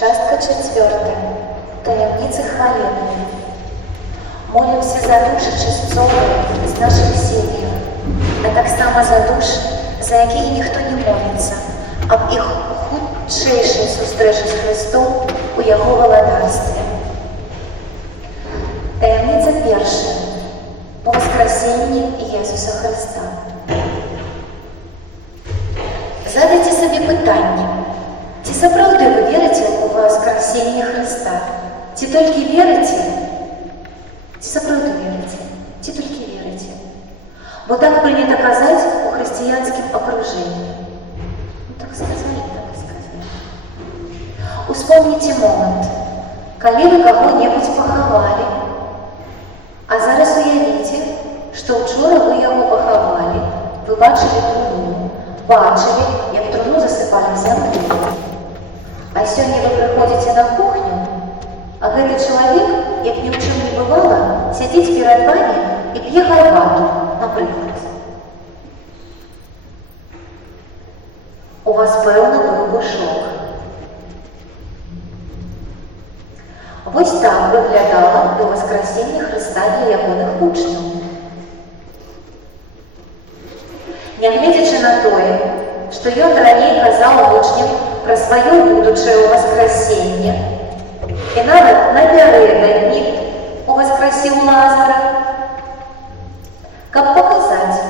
Частка 4. Таємниці хвалебні. Молимся за душі чистцові з наших сім'їв, а так само за душі, за які ніхто не молиться, об їх худшейшій зустрічі з Христом у Його володарстві. Таємниця перша. По Воскресенні Ісуса Христа. Задайте собі питання, чи справді ви вірите у Воскресення Христа? Чи тільки вірите? Чи справді вірите? Чи тільки вірите? Бо так прийнято казати у християнському окруженні. Так сказали, так і сказали. Успомните момент, коли ви кого-небудь поховали, а зараз уявіть, що вчора ви його поховали, ви бачили труну, бачили, як труну засипали землю. А сьогодні ви приходите на кухню, а этот чоловік, як ні в чому не бувало, сидить перед вами і п'є гарбату, наприклад. У вас, певно, був би шок. Ось так виглядало до Воскресіння Христа для ягоних учнів. Не глядячи на те, що Ён ранее казав учням про своє будучее Воскресіння, і навіть напередодні воскресив Лазара, каб показати,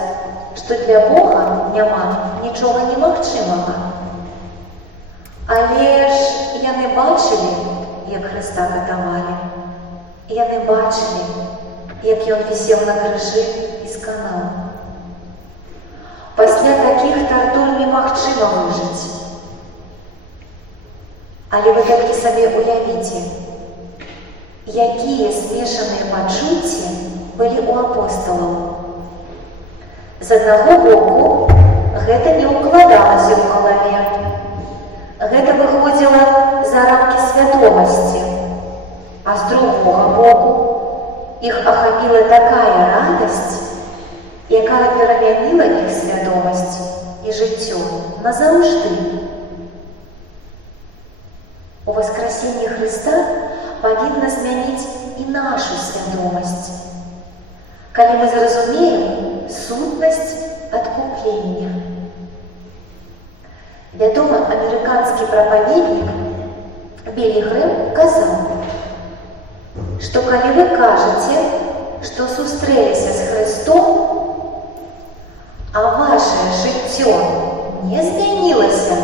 що для Бога нема нічого немагчимого. Але ж яни бачили, як Христа катували, яни бачили, як Ён висів на крижі і сконав. Після таких тортур немагчимо вижити. Але ви тільки собі уявіть, які смішані почуття були у апостолів. З одного боку, гэта не укладалося в голові. Гэта виходило за рамки святості. А з другого боку, їх охопила така радість, яка перемінила їх свідомість і життя назавжди. У Воскресінні Христа повинно змінити і нашу свідомість, коли ми зрозуміємо сутність відкуплення. Відомий американський проповідник Біллі Грем казав, що коли ви кажете, що зустрілися з Христом, а ваше життя не змінилося,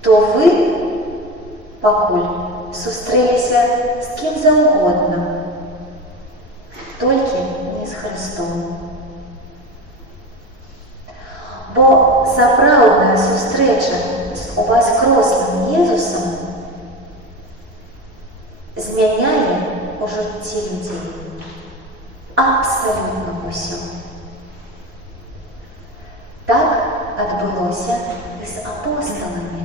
то ви, покуль, зустрілися з ким завгодно, тільки не з Христом. Бо справжня зустріча з воскреслим Ісусом зміняє у житті людей абсолютно усе. Так відбулося і з апостолами.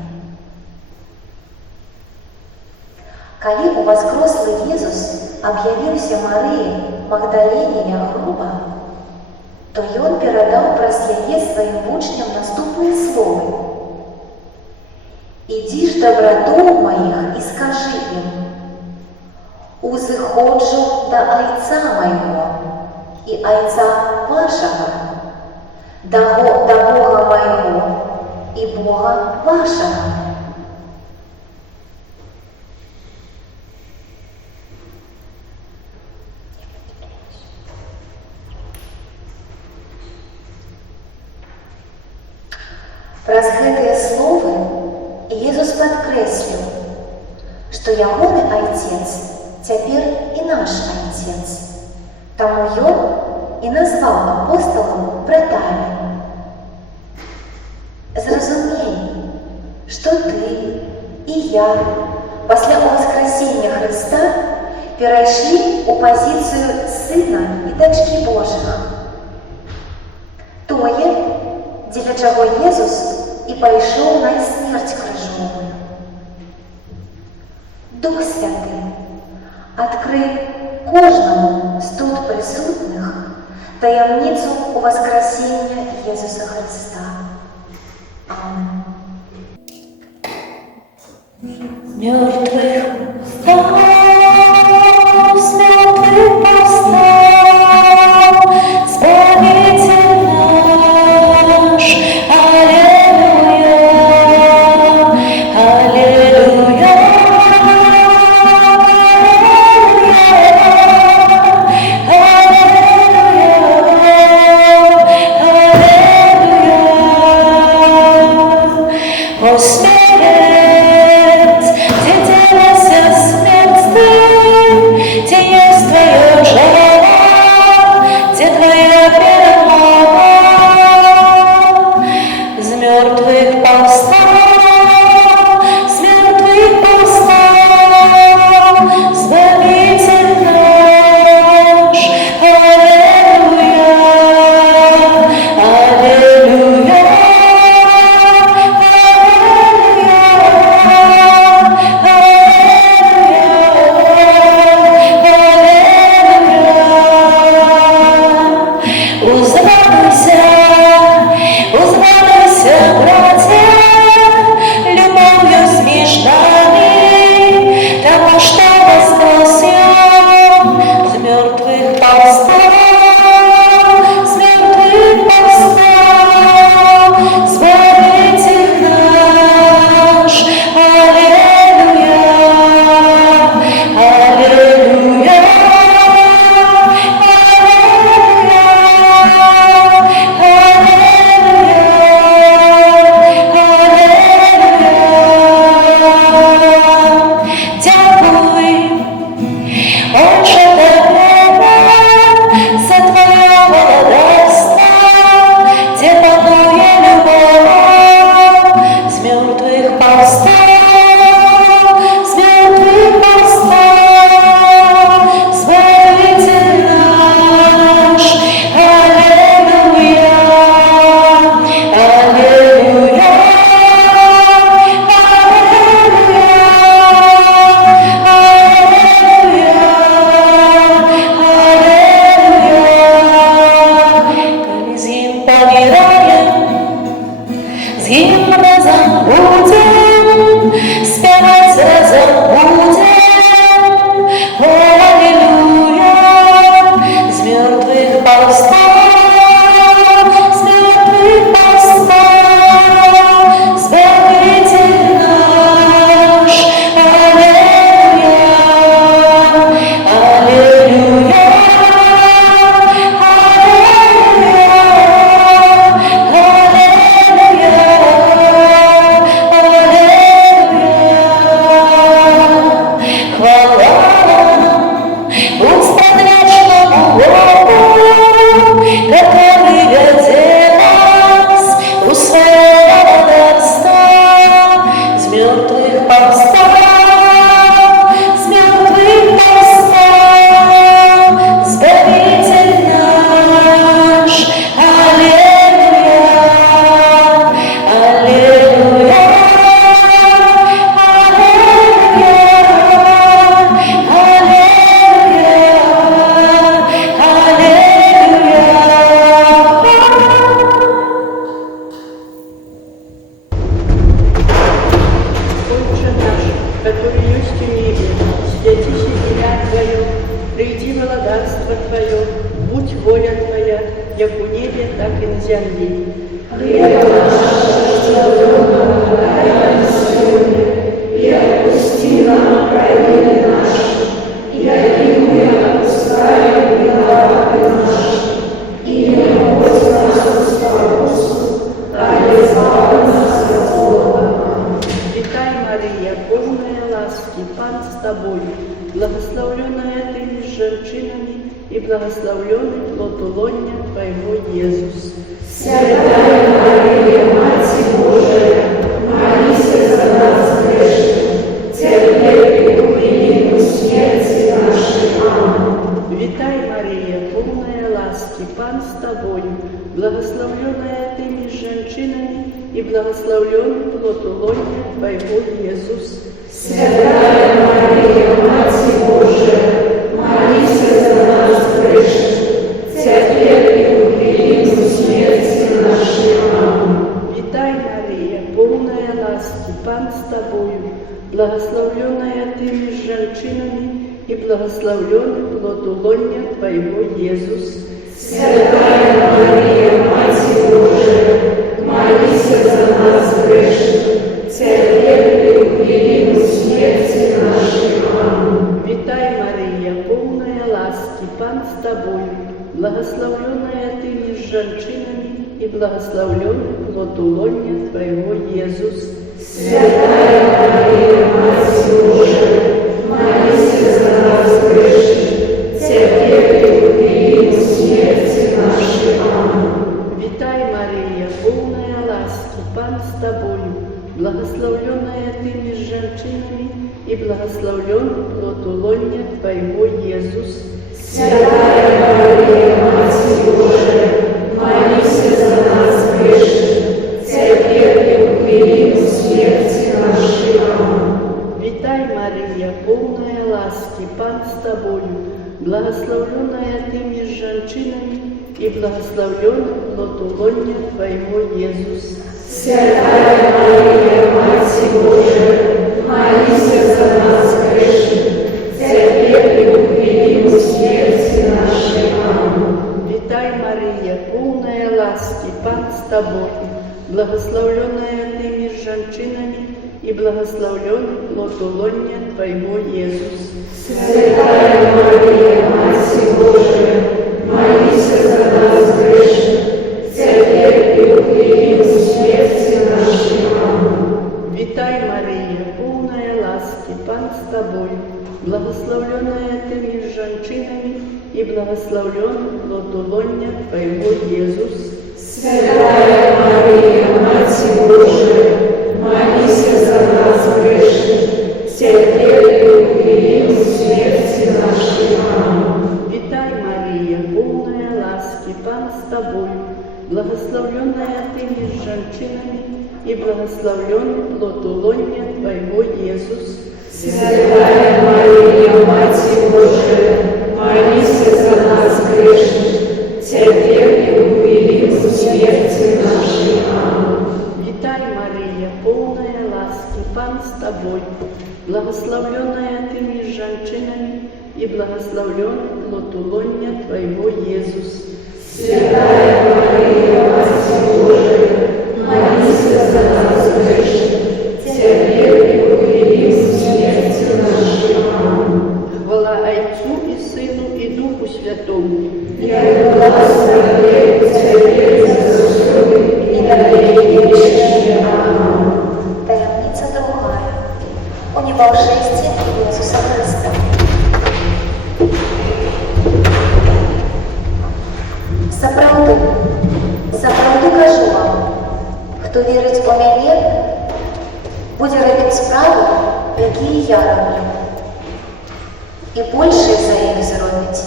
Коли у воскреслий Ісус об'явився Марії Магдалині Якуба, то Ён передав про сие своїм учням наступні слова. «Іди ж добротов моїх і скажи їм, узыходжу до Отца моего и Отца вашего, до Бога моего и Бога вашего». Праз гэтыя словы Ісус падкрэсліў, што ягоны Айцец цяпер і наш Айцец. Таму Ён і назваў апосталаў братамі. Зразумей, што ты і я пасля Воскресення Христа перайшлі ў пазіцыю Сына і Дачкі Божых. Тое, дзеля чаго Ісус і пайшоў на смерць крыжовую. Дух Святы адкрый кожнаму з тут присутних таємницю у Воскресіння Ісуса Христа. Амінь. Мертвых встал, с мертвых восстал, Спаситель наш, аллилуйя, аллилуйя, аллилуйя, о смерть, где делася смерть ты, где есть твое жало, где твоя перемога, с мертвых повстал, с мертвых повстал, Избавитель наш, аллилуйя, аллилуйя, Узвадайся, братья, любовью с междами, того, что возносим, с мертвых повстал, с мертвых повстал, Избавитель наш, аллилуйя, аллилуйя, Отче Небо, за твое володарство, где панує любовь, с мертвых повстал, с мертвых повстал, Избавитель наш, аллилуйя, аллилуйя, с гимном разом будем, спевать разом будем, о, аллилуйя, с мертвых повстал, с мертвых повстал, Избавитель наш, аллилуйя, аллилуйя, который ведет нас у своего володарства, с мертвых повстал, с мертвых повстал, Избавитель наш, аллилуйя, аллилуйя, Отче наш, который есть в небе, святися имя Твое, приди владарство Твое, будь воля Твоя, як у небе, так и на земле. Хлеба нашего дай нам сегодня, и отпусти нам провины наши, яки мы отпускаем виноватым нашим, и не вводь нас в искушение, а избавь нас от злого. Святая Мария, полная ласки, Пан с Тобою, благословленная Ты между женщинами, и благословленный плод лона Твоего, Иисус. Святая Мария, Мать Божия, молись за нас грешных, теперь и в минуту смерти нашей. Аминь. Витай, Мария, полная ласки, Пан с Тобою, благословленная Ты между женщинами, и благословленный плод лона Твоего, Иисус. Святая Мария, Мать Божия, молись за нас грешных, теперь и в минуту смерти нашей. Аминь. Витай, Мария, полная ласки, Пан с Тобою, благословленная Ты между женщинами, и благословлен плод лона Твоего, Иисус. Святая Мария, Мать Божия, молись за нас грешных, теперь и в годину смерти нашей. Аминь. Витай, Мария, полная ласки, Пан с Тобою, благословленная Ты между женщинами, и благословлен плод лона Твоего, Иисус. Святая Мария, Мать Божия, молись за нас грешных, теперь и в годину смерти нашей. Аминь. Витай, Мария, полная ласки, Пан с Тобою, благословленная Ты между женщинами, и благословлен плод лона Твоего, Иисус. Святая Мария, Мать Божия, молись за нас грешных, теперь и в годину смерти нашей. Аминь. Витай, Мария, полная ласки, Пан с Тобою, благословленная Ты между женщинами, и благословлен плод лона Твоего, Иисус. Святая Мария, Мать Божия, молись за нас грешных, теперь и в годину смерти нашей. Аминь. Витай, Мария, полная ласки, Пан с Тобою, благословленная Ты между женщинами, и благословлен плод лона Твоего, Иисус. Святая Мария, Мать Божия, молись за нас грешных, теперь и в годину смерти нашей. Аминь. Витай, Мария, полная ласки, Пан с Тобою, благословленная Ты между женщинами, и благословлен плод лона Твоего, Иисус. Святая Мария, Мать Божия, молись за нас грешных, теперь и в годину смерти нашей. Аминь. Витай, Мария, полная ласки, Пан с Тобою, благословленная Ты между женщинами, и благословлен плод лона Твоего, Иисус. Святая Мария, Мать Божия, молись за нас грешных, теперь и в годину смерти нашей. Аминь. Витай, Мария, полная ласки, Пан с Тобой, благословленная Ты между женщинами, и благословлен плод лона Твоего, Иисус. Святая Мария, Мать Божия, молись за нас грешных, теперь и в годину смерти нашей. Аминь. Хвала Отцу и Сыну и Духу Святому. Я благословляю Тебя за заслуги и на веки вечные. Аминь. Таємниця другая. Унебожествие Иисуса Христа. Сапраўды кажу вам, хто вірить у мяне, будзе рабіць справы, якія я раблю, і большыя за іх зробіць.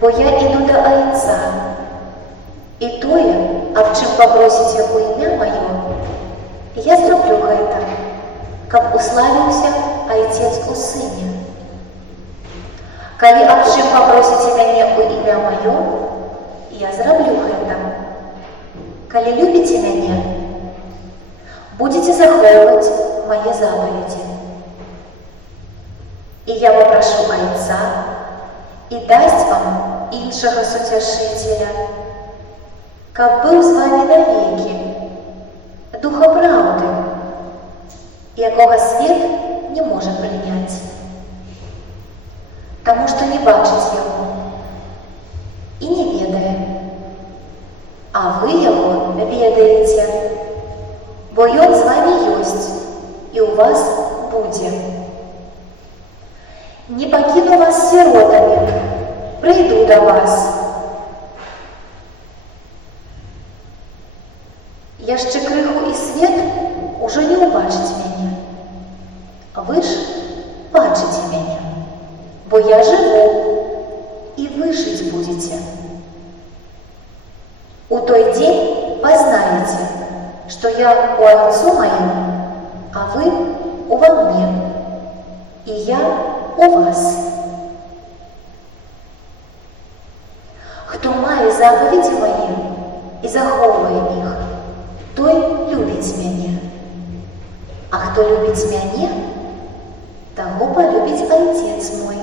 Бо я іду да Айца, і тое, аб чым папросіце ў імя маё, я зраблю гэта, каб уславіўся Айцец у Сыне. Калі аб чым папросіце мяне ў імя маё, я зраблю гэта. Калі любіце мяне, будзеце захоўваць мае запаведзі. І я папрашу Айца, і дасць вам іншага суцяшыцеля, каб быў з вамі навекі, Духа Праўды, якога свет не можа прыняць, таму што не бачыць яго і не ведае. А вы яго ведаеце, бо ён з вамі ёсць і ў вас будзе. Не пакіну вас сіротамі, прыйду да вас. Яшчэ крыху і свет ужо не ўбачыць мяне. Вы ж бачыце мяне, бо я жыву, і вы жыць будзеце. У той дзень пазнаеце, што я у Отцу маім, а вы ува мне, і я у вас. Хто мае запаведзі мае і захоўвае іх, той любіць мяне. А хто любіць мяне, таго палюбіць Айцец мой.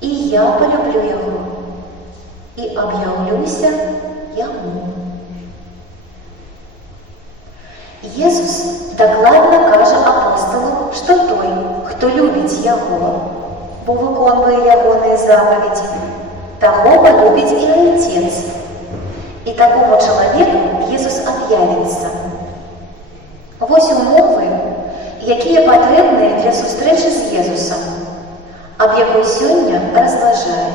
І я полюблю яго, і аб'яўлюся яму. Езус дакладна кажа апосталам, што той, хто любіць яго, бо выконвае ягоныя запаведзі, таго палюбіць і Айцец. І такому чалавеку Езус аб'явіцца. Вось умовы, якія патрэбныя для сустрэчы з Езусам, аб якой сёння разважаем.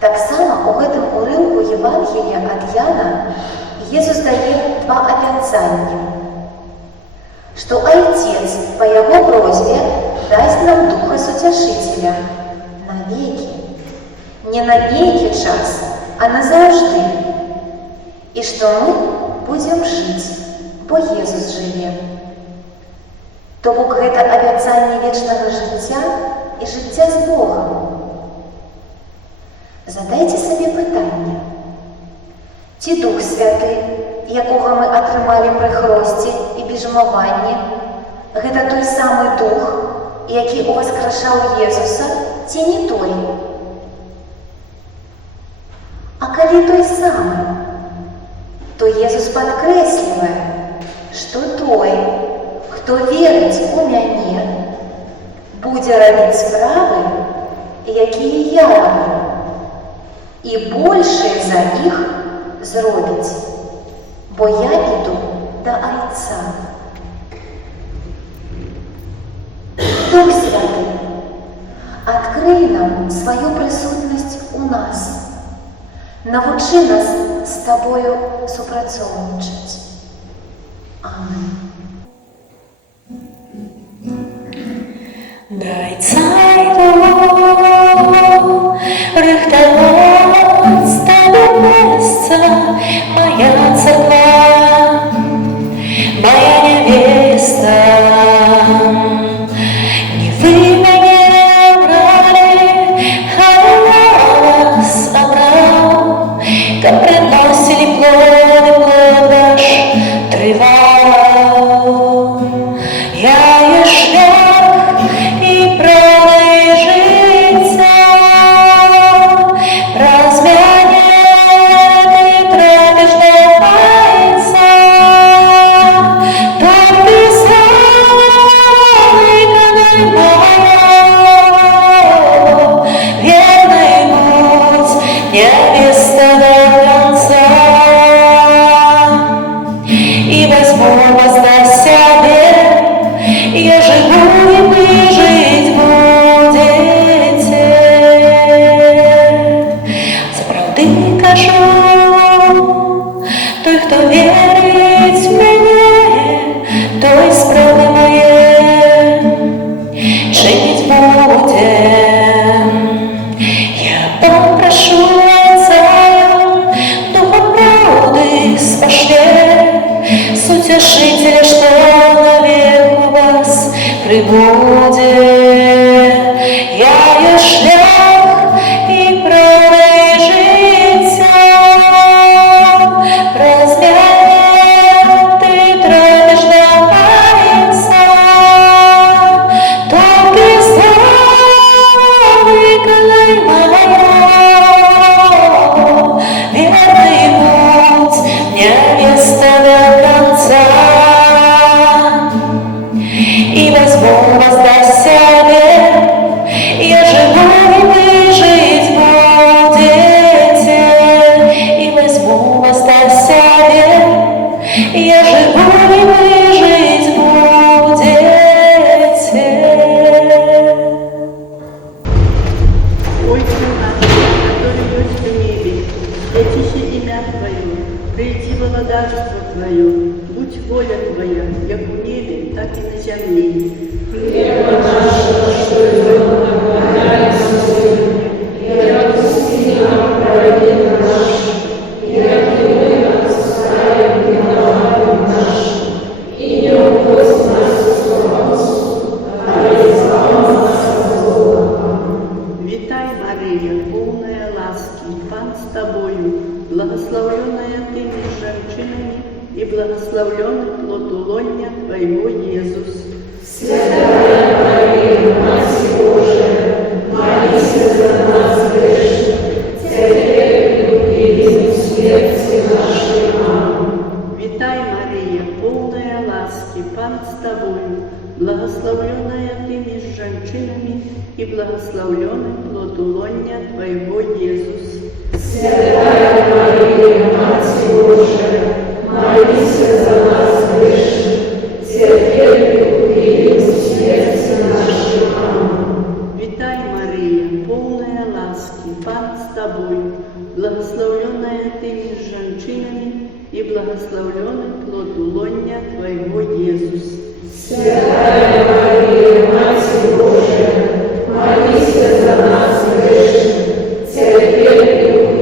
Таксама ў гэтым урыўку Евангелія ад Яна Езус дае два абяцання, што Айцец па яго просьбе дасць нам Духа Суцяшыцеля навекі, не на нейкі час, а назаўжды, і што мы будзем жыць, бо Езус жыве. То бок гэта абяцанне вечнага жыцця і жыцця з Богам. Задайце сабе пытанне, ці Дух Святы, якога мы атрымалі пры хросце і біжмаванні, гэта той самы Дух, які уваскрашаў Езуса, ці не той? А калі той самы, то Езус падкрэслівае, што той, хто верыць у мяне, будзе рабіць справы, якія я раблю, і большыя за іх зробіць, бо я іду да Айца. Дух Святы, адкрый нам сваю прысутнасць у нас, навучы нас з Табою супрацоўнічаць. Амен. Дай царю рыхтаваць табе месца, моя царква, моя невеста. Не вы мяне бралі, а я вас абраў, каб прыносілі плоды, плод ваш трываў. Я ёсць шлях і правда і жыцця, праз мяне ты трапіш да Айца. Толькі славы канай маё, вернай будь, невеста до конца. И возьму вас до себе, я живу, и вы жить будете. Сапраўды кажу, той, хто верить в мяне, той справы моє чинить буде. Я попрошу Отца, Духа правды спошле, Сутешителя, что навек у вас прибудет. Я есть шлях и правда и життя, праз мяне ты трапиш до Айца. Толькі славы канай маё, верный будь, невеста до конца. И возьму вас до себя, я живу, и вы жить будете. И возьму вас до себя, я живу, и вы жить будете. Отче наш, который есть в небе, святися имя Твое, прийти благодарство Твое, будь воля Твоя, як в небе, так и на земле. Хлеба нашего, что идет нам, подай нам сегодня, и отпусти нам провины наши, и яки мы отпускаем виноватым нашим, и не упусти нас в искушение, а избавь нас от зла. Витай, Мария, полная ласки, Пан с Тобою, благословенная Ты между женщинами, и благословенная благословленный плод лоня Твоего, Иисус. Святая Мария, Мать Божия, молись за нас грешных, теперь и в смерти нашей. Аминь. Витай, Мария, полная ласки, Пан с Тобою, благословленная Ты между женщинами, и благословленный плод лоня Твоего, Иисус. Святая Мария, Мать Божия, молись за нас грешных, теперь и в смерти нашей. Аминь. Витай, Мария, полная ласки, Пан с Тобою, благословленная Ты между женщинами, и благословленный плод лоня Твоего, Иисус. Святая Мария, Мать Божия, молись за нас грешных, теперь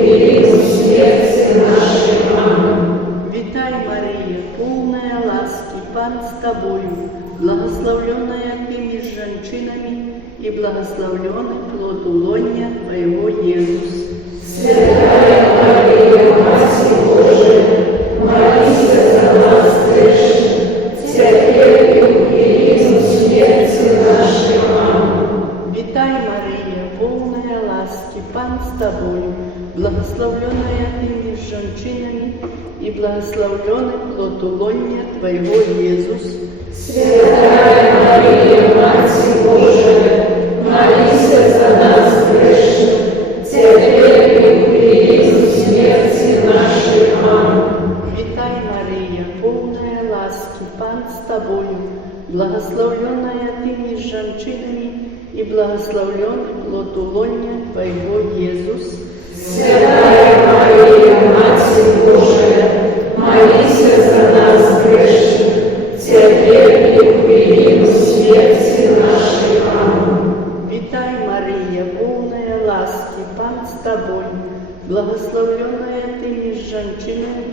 и в смерти нашей. Аминь. Витай, Мария, полная ласки, Пан с Тобою, благословленная Ты между женщинами, и благословленный плод лоня Твоего, Иисус. Святая Мария, Мать Божия, молись за нас грешных, теперь и в смерти нашей. Аминь. Витай, Мария, полная ласки, Пан с Тобою, благословленная Ты между женщинами, и благословленный плод лоня Твоего, Иисус. Святая Мария, Мать Божия, молись за нас грешных, теперь и в смерти нашей. Аминь. Витай, Мария, полная ласки, Пан с Тобою, благословленная Ты между женщинами, и благословленный плод лоня Твоего, Иисус. Святая Мария, Мать Божия, молись за нас грешных, теперь и в смерти нашей. Аминь. Витай, Мария, полная ласки, Пан с Тобой, благословленная Ты между женщинами,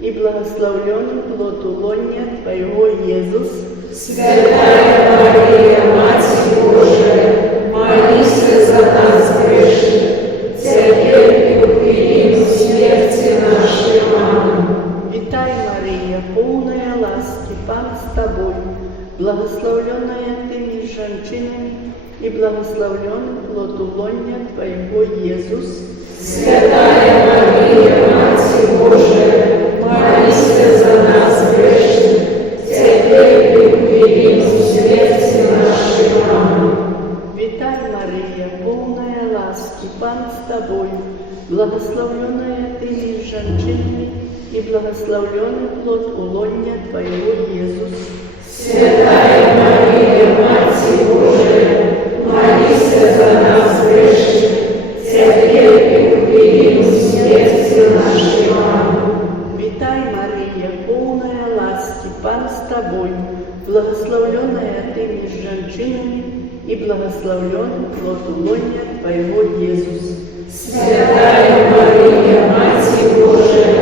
и благословленный плод лоня Твоего, Иисус. Святая Мария, Мать Божия, молись за нас грешных, теперь и в смерти нашей. Аминь. Витай, Мария, полная ласки, Пан с Тобой, благословленная Ты между женщинами, и благословленный плод лоня Твоего, Иисус. Святая Мария, Мать Божия, молись за нас грешных, теперь и в смерти нашей. Аминь. Витай, Мария, полная ласки, Пан с Тобой, благословленная Ты между женщинами, и благословленный плод лоня Твоего, Иисус. Святая Мария, Мать Божия, молись за нас грешных, теперь и в смерти нашей. Аминь. Витай, Мария, полная ласки, Пан с Тобой, благословленная Ты между женщинами, и благословленный плод лоня Твоего, Иисус. Святая Мария, Мать Божия,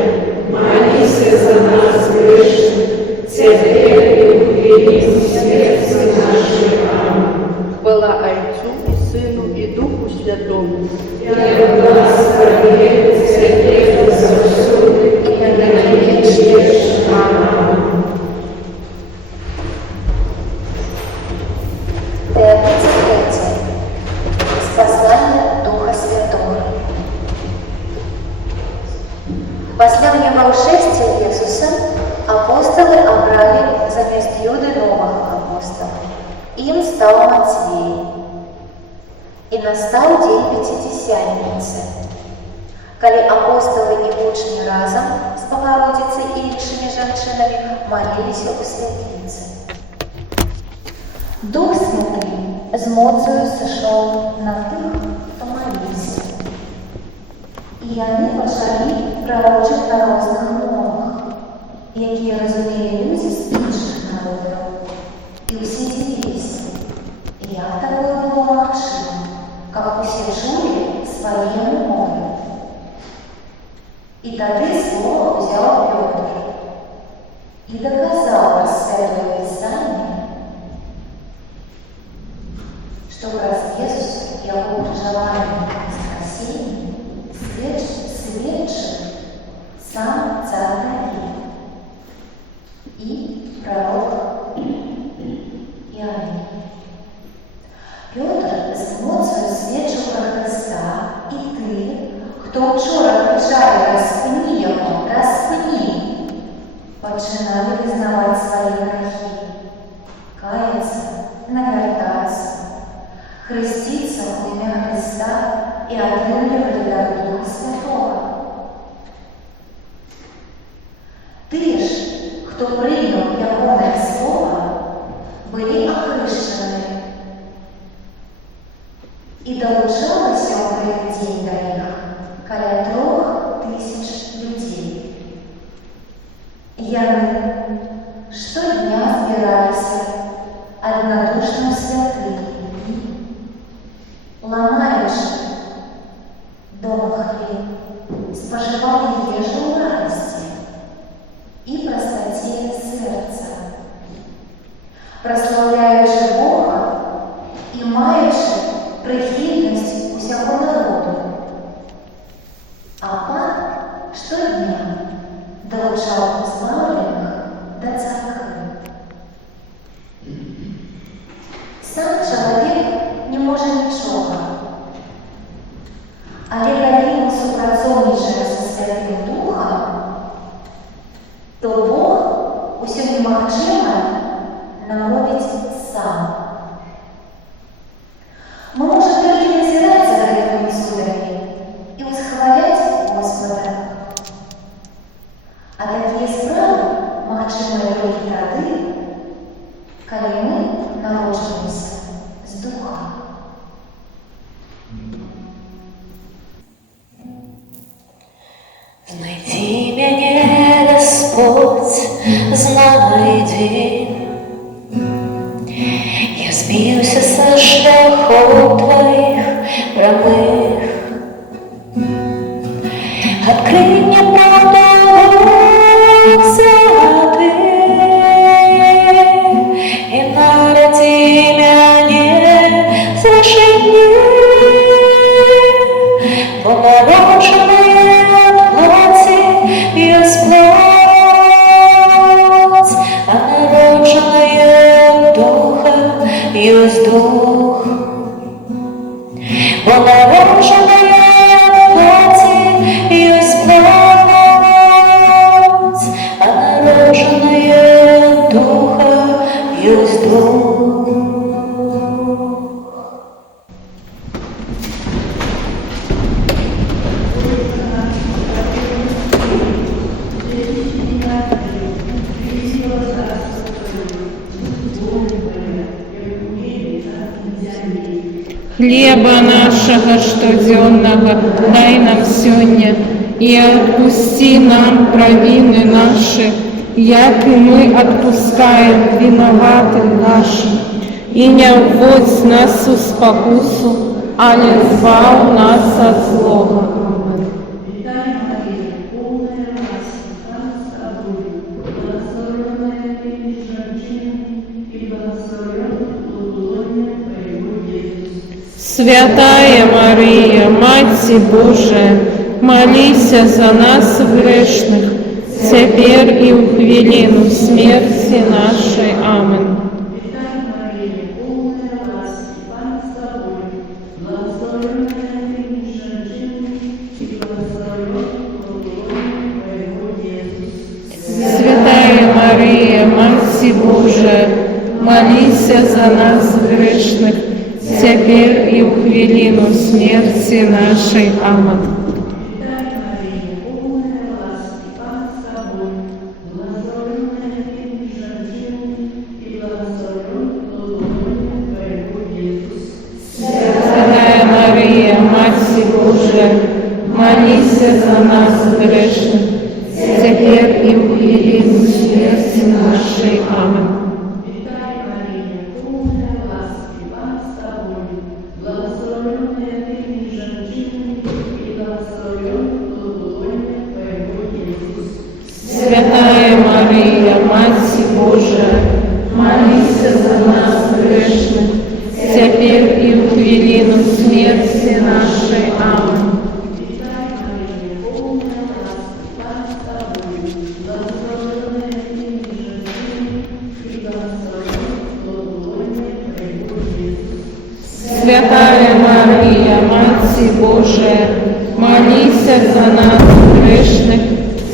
молись за нас грешных, теперь и в смерти нашей. Аминь. Хвала Отцу и Сыну и Духу Святому. Я благословен теперь за всю и на веки. Аминь. Теодиця третья. Из послания Духа Святого. После волшебства Иисуса апостолы обрали замест Юды новых апостолов. Им стал Матвей. И настал день Пятидесятницы, коли апостолы и учни разом с Богородицей и іншими женщинами молились у святицы. Дух Святий з моцею сошел на тих, хто молився. І вони почали пророчити на різних мовах, які розуміли люди з інших народів. І всі дивилися, як такое було можливо, как все чули своей мовой. И тогда слово взял Петр и доказал Святое Писание, что раз Иисус его желание спасения сведчил сам царь Давид. и пророк Иоанн. Петр змог свою свічу про Христа, і ти, хто вчора кричали «Розпини його, розпини», починали визнавати свої грехи, каяться, навертатися, хреститься в ім'я Христа і отримувати дар Духа Святого. Ти ж, хто прийняв Його Слово, були охрещені і долучалися у день до них каля 3000 людей. Яны щодня збиралися однодушно святыми, ламаючи дома хліб, споживали їжу в радості і простоті серця, прославляючи Бога і маючи прихильність усього народу. А Пан щодня долучав позбавлених до церкви. Сам чоловік не може нічого, але коли він супрацовничає зі Святим Духом, то Бог усе немагчиме нам робить сам. Ми можемо тільки назирати за гэтымі судами і восхваляць Господа. А такія справы магчымыя толькі тады, калі мы народжваемся з Духа. Знайди мяне, Господь, знайди. Я збіўся са шляхоў Твоих прамых. Открый мне подобу золоты и народи мяне зажени, бо народженная от плоти есть плоть, а народженная от Духа есть Дух. Бо народженная от плоти есть плоть, а народженная от Духа есть Дух. Хлеба нашего штоденного дай нам сегодня, и отпусти нам провины наши, як и мы отпускаем виноватым нашим. И не вводь нас в спокусу, а не избавь нас от злого. Святая Мария, Мать Божия, молись за нас грешных, теперь и в хвилину смерти нашей. Аминь. Святая Мария, Мать Божия, молись за нас грешных, теперь и в хвилину смерти нашей. Аминь. Святая Мария, Мать Божия, молись за нас грешных, теперь и в хвилину смерти нашей. Аминь. Святая Мария, Мать Божия, молись за нас грешных, теперь и в хвилину смерти нашей. Аминь. Маці Божия, молися за нас грешных,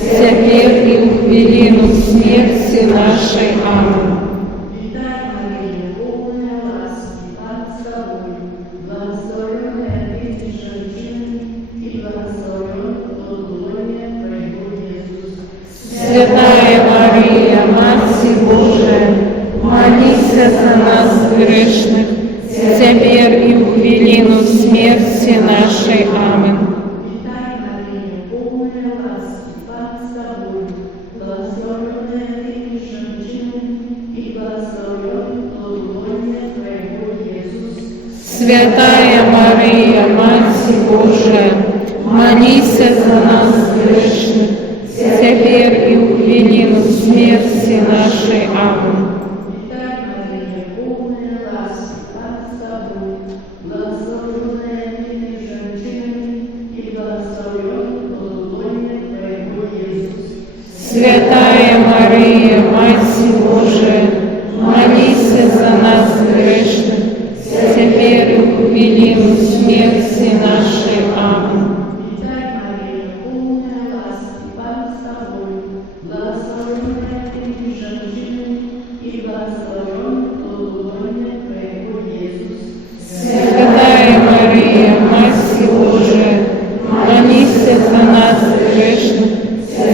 теперь и в хвилину смерти нашей. Аминь. Витай, Мария, полная ласки, Пан с тобой, благословенная ты среди женщин, и благословен плод лона Твоего, Иисус. Святая Мария, Матерь Божия, молися за нас грешных, теперь и в хвилину смерти нашей. Аминь. Витай, Мария, полная ласки, Пан с тобой, благословенная ты среди женщин, и благословен плод лона Твоего, Иисус. Святая Мария, Матерь Божия, молися за нас грешных, теперь и в хвилину смерти нашей. Аминь. Витай, Мария, полная ласки, Пан с тобой, благословенная ты среди женщин, и благословен плод лона Твоего, Иисус. Святая Мария, Матерь Божия, молися за нас грешных, теперь и в хвилину смерти нашей. Аминь. Витай, Мария, полная ласки, Пан с тобой, благословенная ты среди женщин, и благословен плод лона Твоего, Иисус. Святая Мария, Матерь Божия, молися за нас грешных,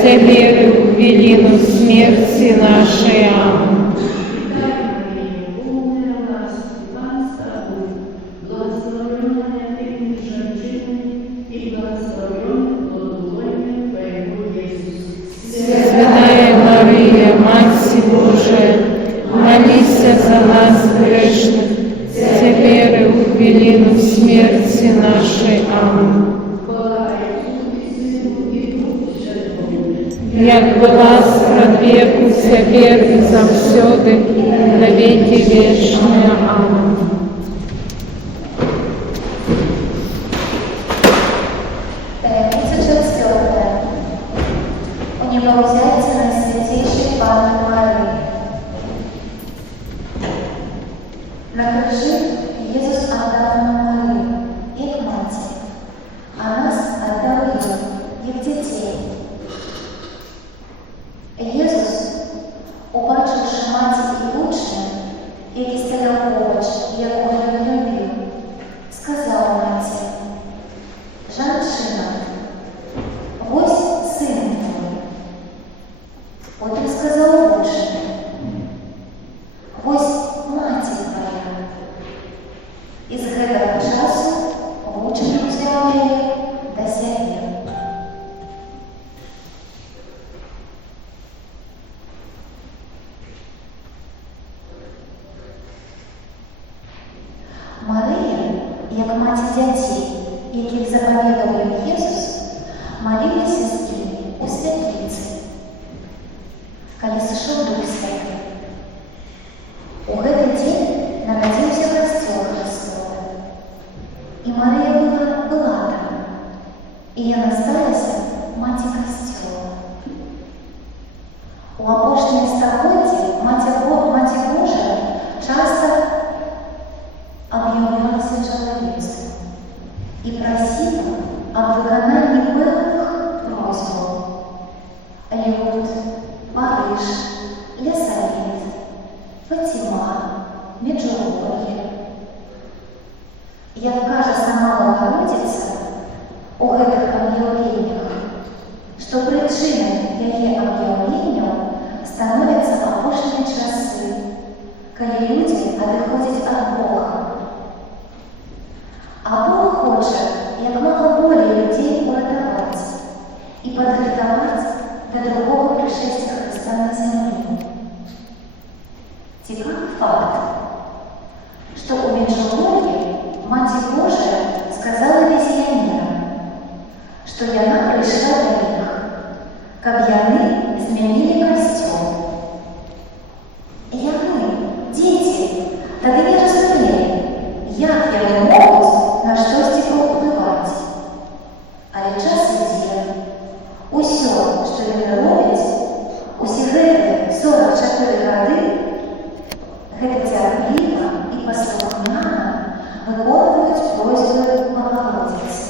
теперь и в хвилину смерти нашей. Аминь. Витай, Мария, полная ласки, Пан с тобой, благословенная ты среди женщин, и благословен плод лона Твоего, Иисус. Святая Мария, Матерь Божия, молися за нас грешных, теперь и в хвилину смерти нашей. Аминь. Хвала Отцу и Сыну и Духу Святому. Як была с веку, теперь и завсёды, на веки вечные. Аминь. Таємниця 4. У нього взяться Найсвятейшей Панны Марии. На крыше Иисус отдал нам Марию, их мать, а нас отдал ее, их детей. Иисус, убачивши мать и лучше, и стоял поруч, як он ее любил, сказал матери: «Жаншина, вось сын твой». Потом сказал лучше: «Вось матерь твоя». И с этого часу лучше взял ее до себя. Мария, як мать дітей, яких заповідав їм Ісус, молилися з ними у світлиці, коли сошел Дух Святий. У этот день народился Костел Христов, и Мария была там, и она осталась мать Костела. У апостольной столицы Мать Божия часто объявлялась человечеству и просила об выполнении певных просьб. Люд, Париж, Лясавет, Фатима, Меджугорье. Як каже сама Богородица у гэтых объявлениях, что причиной яе объявления становятся апошние часы, когда люди отходят от Бога. А Бог хочет як мало более людей уратовать и подготовить до другого пришествия Христа на землю. Цікавый факт, что у Меджугорья Мать Божия сказала визионерам, что яна пришла до них, как яны изменили костюм. Яны, дети, тогда не разумели, як яны могут на штосьці паўплываць. Але час ідзе. Усё, што яны робяць, усе гэтыя 44 гады, гэта цярпліва і паслухмяна выконваюць просьбы Богородицы.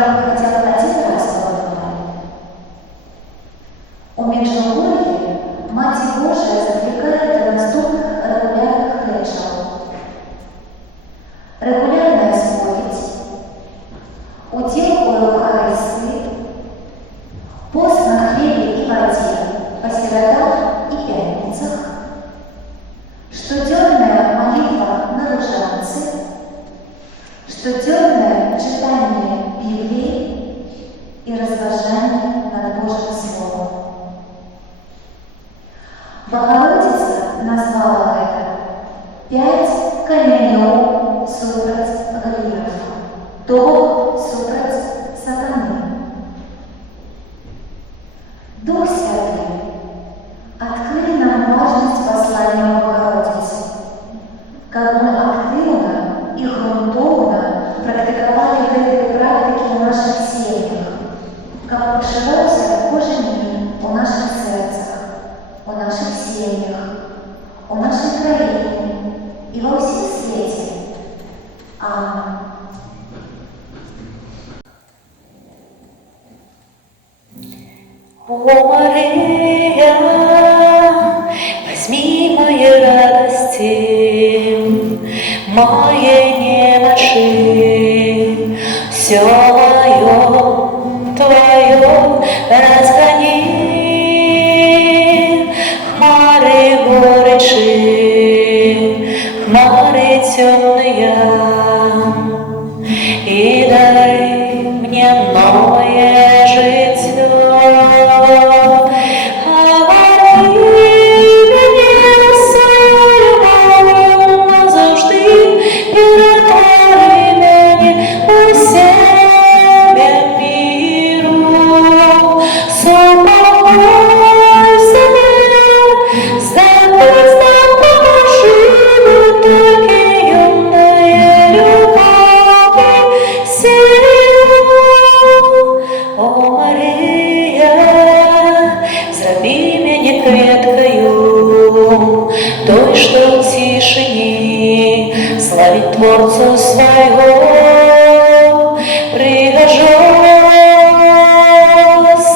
хотя бы один раз побывали. У Меджугорья Матерь Божия закликает до наступных регулярных речей. Регулярная споведь, удел у Евхаристии, пост на хлебе и воде по средам и пятницах, штодневная молитва на Рожанце, штодневное читание Библии и разважание над Божьим Словом. Богородица назвала это 5 каменёў супраць Голіафа, то бок супраць сатаны. Дух Святый открыли нам важность послания Богородицы, как мы активно и грунтовно практиковали этой практики в наших семьях, как поширался Божий мир у наших сердцах, у наших семьях, у нашей краине и во всем свете. Аминь. О, Мария, возьми мои радости, моей немощи, все мое Твое разгони, хмары горечи, хмары темные, и дай мне новое житье. Той, что в тишине славить Творцу своего, пригожу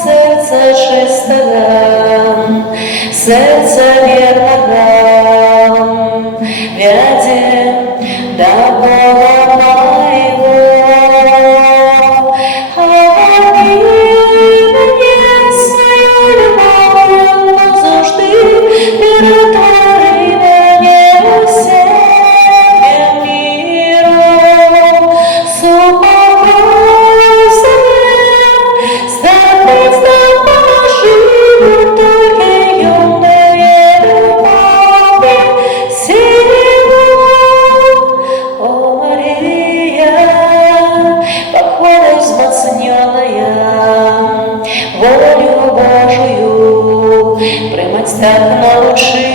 сердце чистого, сердце верного, вяде до Бога моего. Волю Божию примать так научи,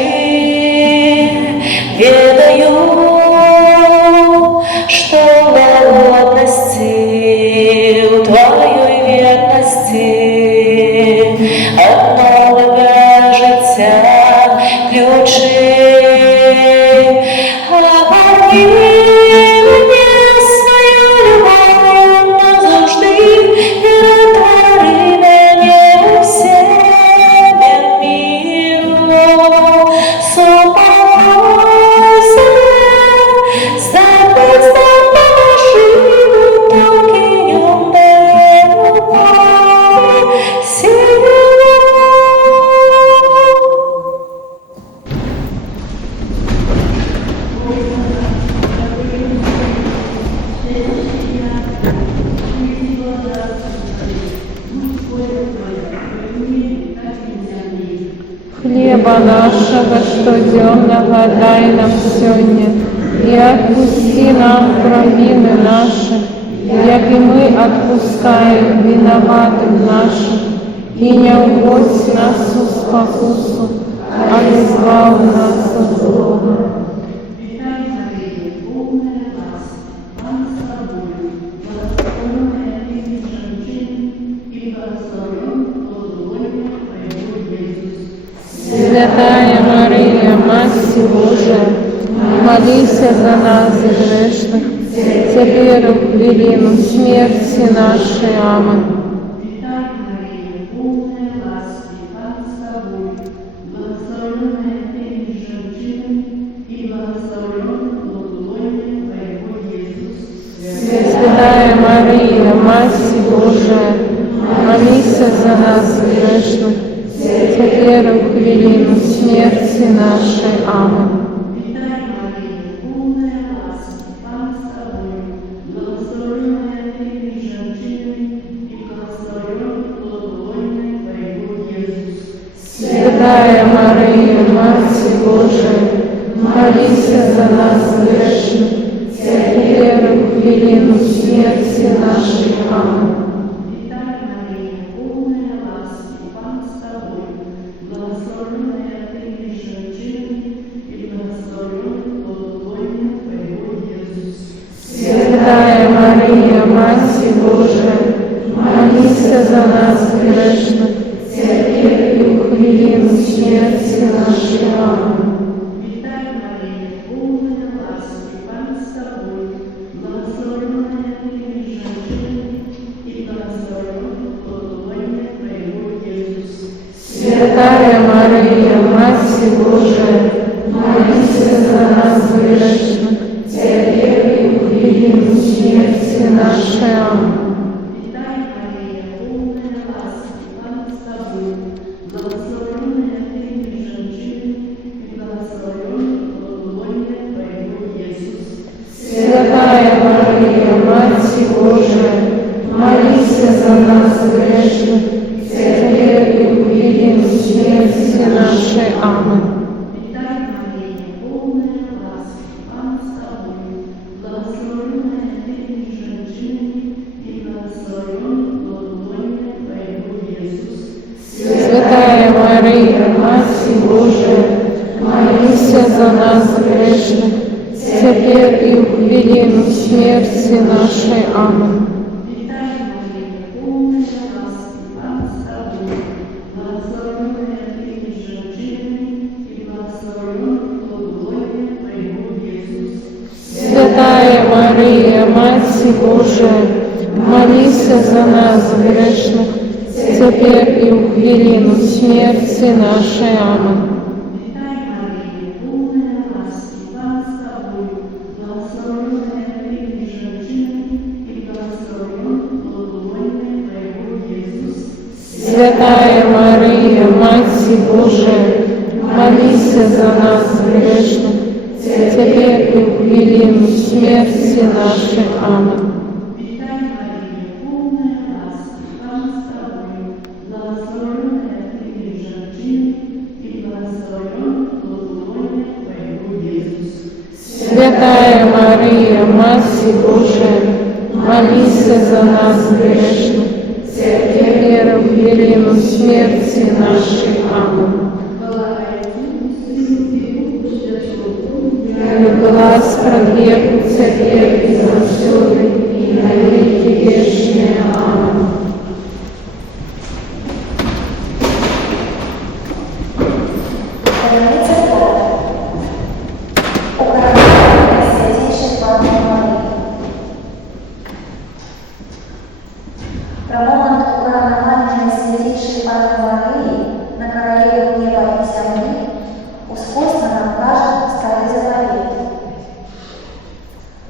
ведаю, что лагодности у Твоей верности от нового життя ключи. Оборви мне свою любов'ю назавжди і отвори мене у себе миру. Супокойся, забудь, поможи, тільки юною любов'ю силу. Хлеба нашего штоденного дай нам сегодня, и отпусти нам провины наши, як и мы отпускаем виноватым нашим, и не уводь нас в спокусу, а избавь нас от злого. Святая Мария, Матерь Божия, молись за нас грешных, теперь и в хвилину смерти нашей. Аминь. Витай, Мария, полная ласки, Пан с тобой, благословенная ты между женщинами, и благословен плод лона Твоего, Иисус. Святая Мария, Мать Божия, молись за нас грешных, теперь и в хвилину смерти нашей. Аминь. Витай, Мария, полная ласки, Пан с тобой, благословенная ты между женщинами, и благословен плод лона Твоего, Иисус. Святая Мария, Мать Божия, молись за нас грешных, теперь и в хвилину смерти нашей. Аминь. Витай, Мария, полная ласки, Пан с тобой, благословенная ты между женщинами, и благословен плод лона Твоего, Иисус. Святая Мария, Мать Божия, молись за нас грешных, теперь и в хвилину смерти нашей. Аминь. Витай, Мария, полная ласки, Пан с тобой, благословенная ты между женщинами, и благословен плод лона Твоего, Иисус. Святая Мария, Мать Божия, молись за нас грешных, теперь и в хвилину смерти нашей. Аминь. Витай, Мария, полная ласки, Пан с тобой, благословенная ты между женщинами, и благословен плод лона Твоего, Иисус. Святая Мария, Мать Божия, молись за нас грешных, теперь и в хвилину смерти нашей. Аминь. Витай, Мария, полная ласки, Пан с тобой, благословенная ты между женщинами, и благословен плод лона Твоего, Иисус. Святая Мария, Мать Божия, молись за нас грешных, теперь и в хвилину смерти нашей. Аминь. Витай, Мария, полная ласки, Пан с тобой, благословенная ты между женщинами, и благословен плод лона Твоего, Иисус. Святая Мария, Мать Божия, молись за нас грешных, теперь и в хвилину смерти нашей. Аминь. Витай, Мария, полная ласки, Пан с тобой, благословенная ты между женщинами, и благословен плод лона Твоего, Иисус. Святая Мария, Мать Божия, молись за нас грешных, теперь и в хвилину смерти нашей. Аминь. Витай, Мария, полная ласки, Пан с тобой, благословенная ты между женщинами, и благословен плод лона Твоего, Иисус. Святая Мария, Мать Божия, молись за нас грешных, теперь и в хвилину смерти нашей. Аминь. Хвала Отцу, Сыну и Духу Святому. Глаз продлев теперь и завсюду, и на веки вечные. Аминь. Граница города. Укоротворение Святейшей Панны Марии. Про момент укоронования Святейшей Панны Марии на королеву неба и земли ускосно нам кажет Старый Завет.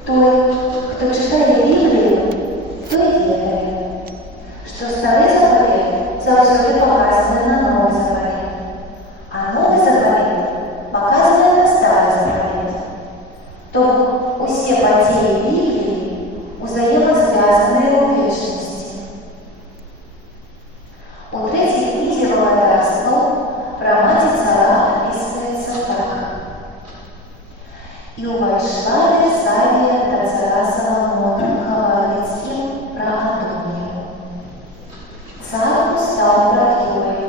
Той, кто читает Библию, той верует, что Старый Завет завсёды показывает на Новый Завет, а Новый Завет показывает на Старый Завет. То усе події Библии взаимосвязаны в вечности. У третьей книге Володарства про мать цара описывается так. «И увошла Версавия до цара Соломона Хаваицким про Антонию. Царь устал правдивой,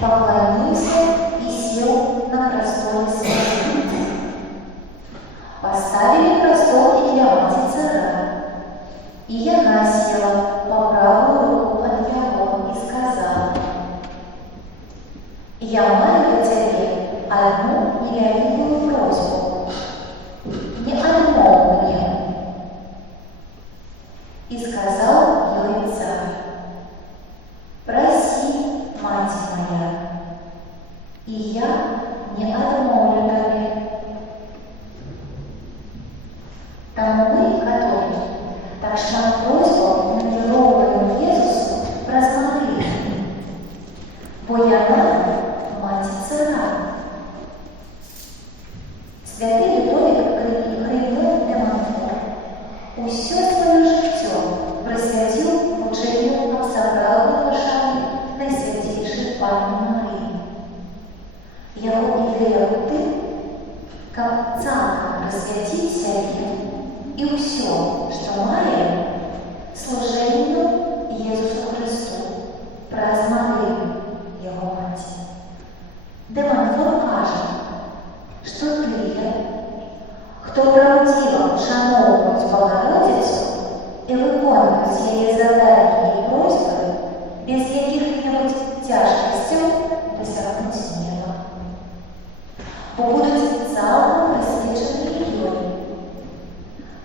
поклонился и сел на престол своей. Поставили престол и для мати цара, и она села по правую руку от его и сказала: «Я молю тебе одну неверную просьбу. Не отмоль мне И сказал ей царь: «Проси, мать моя, и я не отмолю тебе». Тому который так шла просьбу наверованному Иисусу просмотреть, бо яна мать цара. Святий Людовік Кривий Демонфор усё своє життя присвятив ученню об соправдуванні Найсвятейшей Панни Марии. Его идея в тем, как церковь просвятить себе и все, что має, служению Иисусу Христу, просмотрели Его мать. Демонфор каже, что ты, кто правдиво шановують Богородицю и виконують її задачі і просьби, без яких-небудь тяжкостей досягнуть неба. Бо будуть цілком присвячені їй.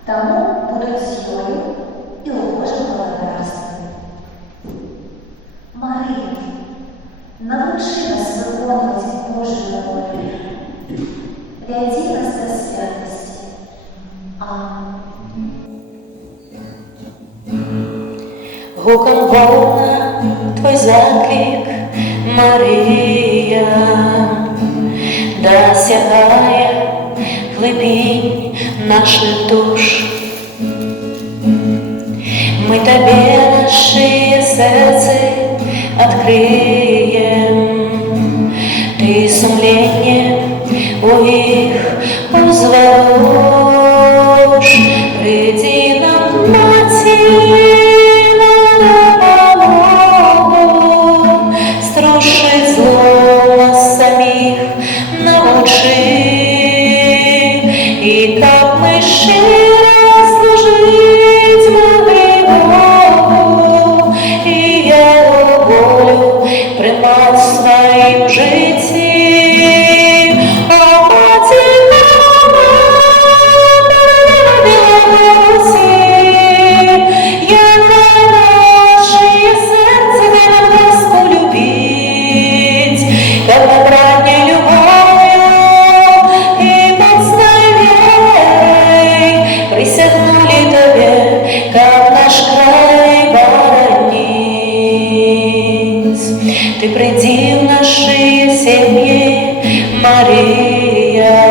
Тому будуть з нею і у Божому благодарстві. Марія, научи нас виконувати Божую волю. Веди нас до святости. Аминь. Гуком волна твой заклик, Марія, досягає глибінь наших душ. Мы тебе наши сердце открыем, ты сумление у их узвоешь. Приди нам, Матерь, на помогу, струшить зло нас самих научи, и как мы щиро служить могли Богу, и Его волю примать в своим житті. Ты приди в наши семьи, Мария,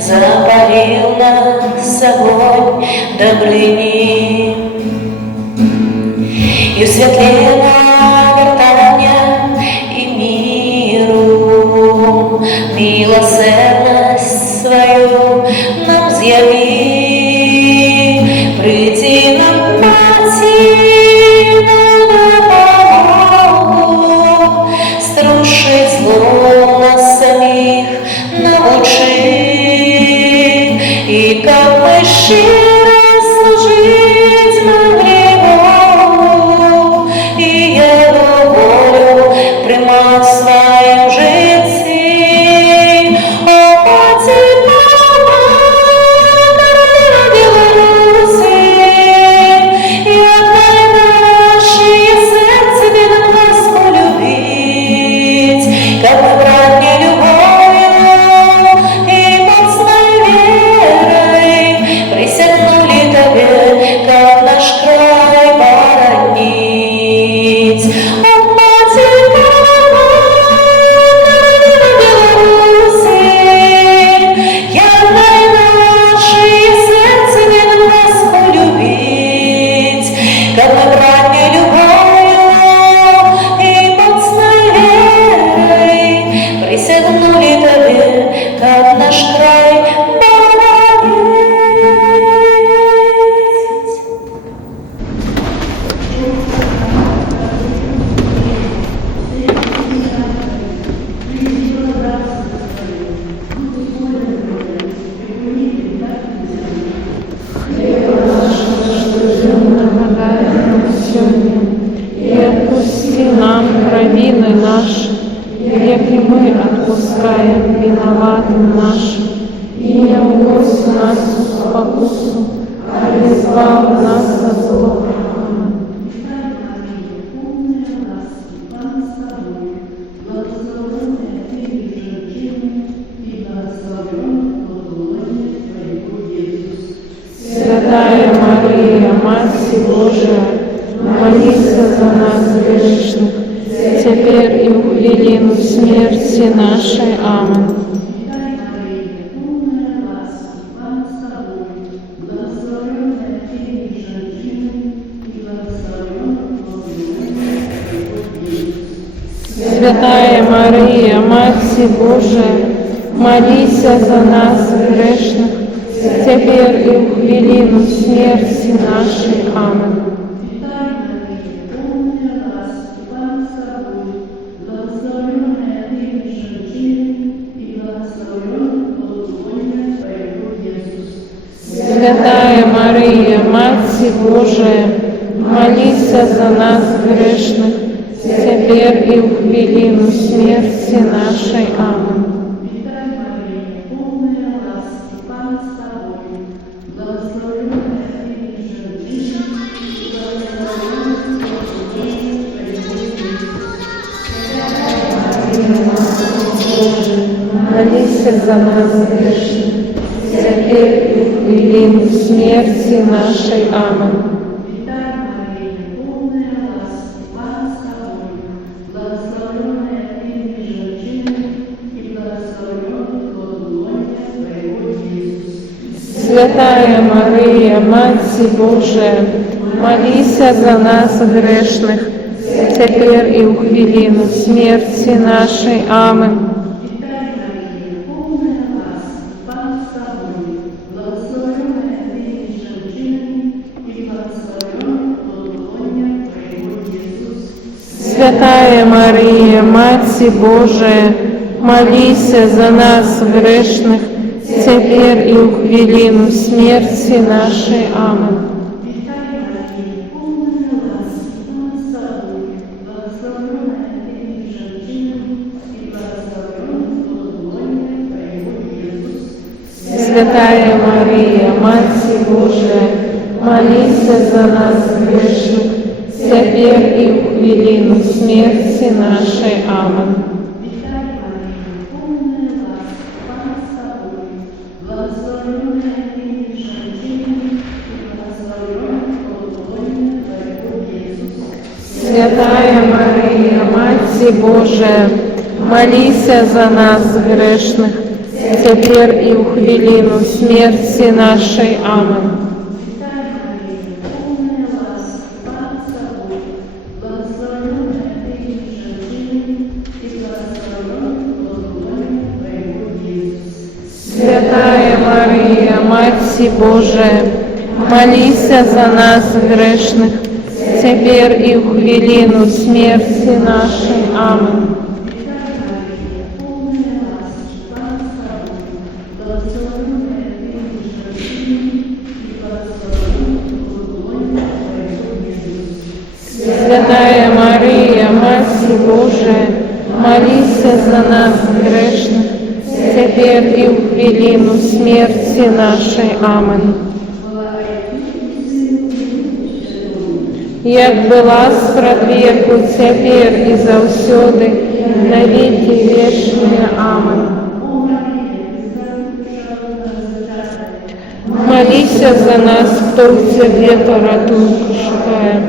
запалил нас огонь добрыни. И светлела вертания и миру, милосердность свою нам з'яви. Приди нам, Матерь, на помогу, струшить зло нас самих научи, и как мы щиро служить могли Богу, и Его волю примать в своем житті. О, Матерь, провины наши, як и мы отпускаем виноватым нашим. И не вводь нас в спокусу, а избавь нас от злого. Святая Мария, Матерь Божия, молись за нас грешных, теперь и в велину смерти нашей. Аминь. Святая Мария, Матерь Божия, молись за нас грешных, теперь и в велину смерти нашей. Аминь. Святая Мария, Матерь Божия, молись за нас грешных, теперь и в велину смерти нашей. Аминь. Молись за нас грешных, теперь и в велину смерти нашей. Аминь. Святая Мария, Матерь Божия, молись за нас грешных, теперь и в велину смерти нашей. Аминь. Святая Мария, Матерь Божия, молись за нас грешных, теперь и в велину смерти нашей. Аминь. Святая Мария, Матерь Божия, молись за нас грешных, теперь и в велину смерти нашей. Аминь. Святая Мария, Матерь Божия, молись за нас грешных, теперь и в велину смерти нашей. Аминь. Святая Мария, Матерь Божия, молись за нас грешных, теперь и в велину смерти нашей. Аминь. Святая Мария, Матерь Божия, молись за нас грешных, теперь и в велину смерти нашей. Аминь. Як была спрадвеку, теперь и заўсёды, на веки вечные. Аминь. Молись за нас, кто в тебе поратунку шукає.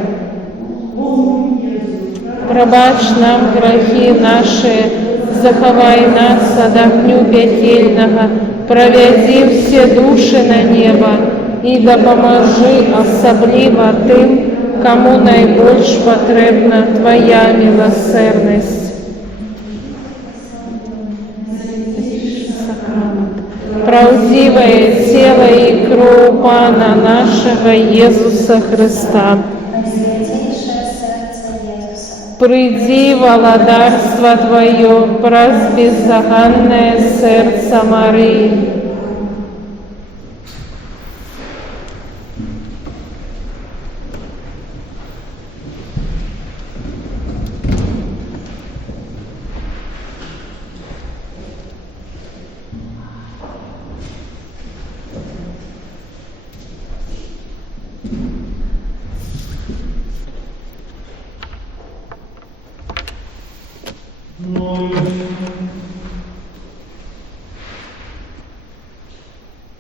Пробач нам грехи наши, заховай нас от огню пекельного, проведи все души на небо и допоможи особливо тим, кому найбольш потребна Твоя милосердность. Правдивое тело и кровь Пана нашего Иисуса Христа, приди владарство Твое, праз беззаганное сердце Марии.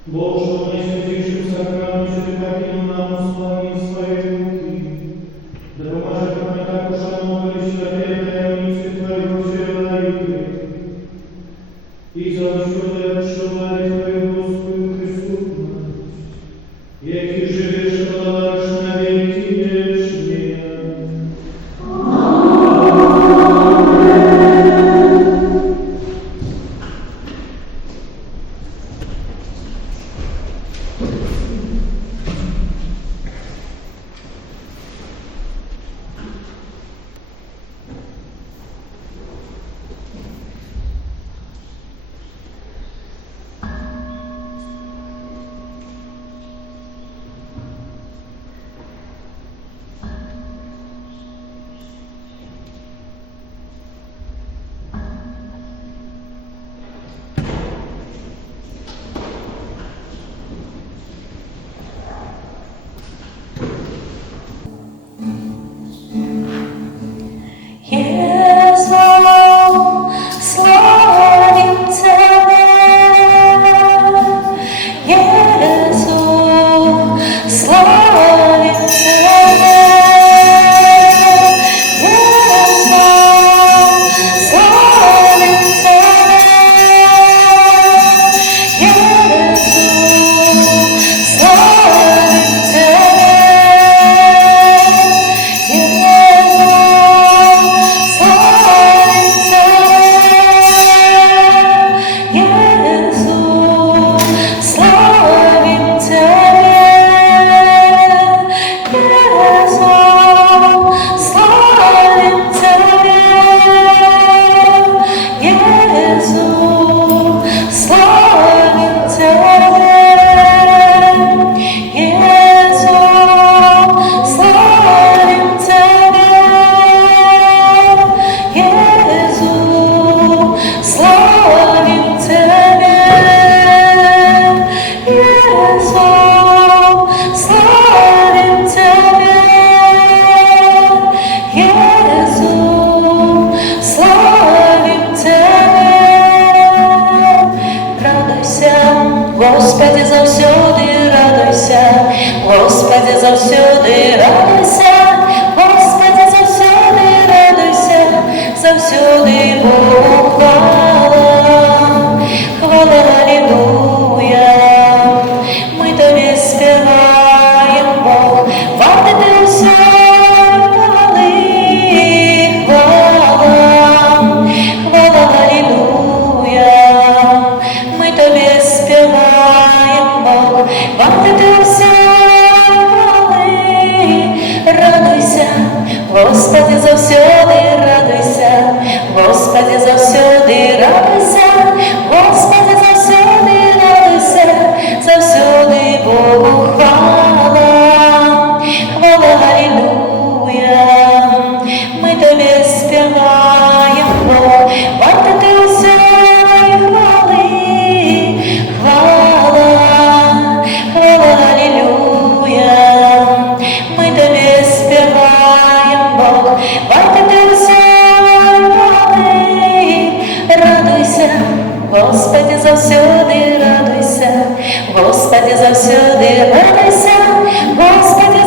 Боже, найсвятішим сакраменті ти покинув нам у славі своєї руки, допоможе нам також шановувати святе таємниці Твоєго тіла і крові, і завжди відчувати Твою Господу присутність, який живеш і владаєш на віки вічні. Jezu, slavim Tebe. Jezu, slavim Tebe. Jezu, slavim Tebe. Jezu, slavim Tebe. Господи, завсюди радуйся, Господи, завсюди радуйся, Господи, завсюди радуйся, завсюди Богу хвала, хвала, алілуя. Ми тобі співаємо, Бог, варти ти усе хвали, хвала, хвала, алілуя. Ми тобі співаємо, варти ти усе хвали, радуйся, Господи, завсюди радуйся, Господи, завсюди радуйся, Господи, завсюди радуйся, завсюди Богу хвала, хвала, алілуя. Ми тобі співаємо, варти ти усе хвали, хвала, хвала, алілуя. Ми тобі співаємо, варти ти усе хвали, радуйся, Господи, завсюди радуйся, Господи, завсюди радуйся, Господи,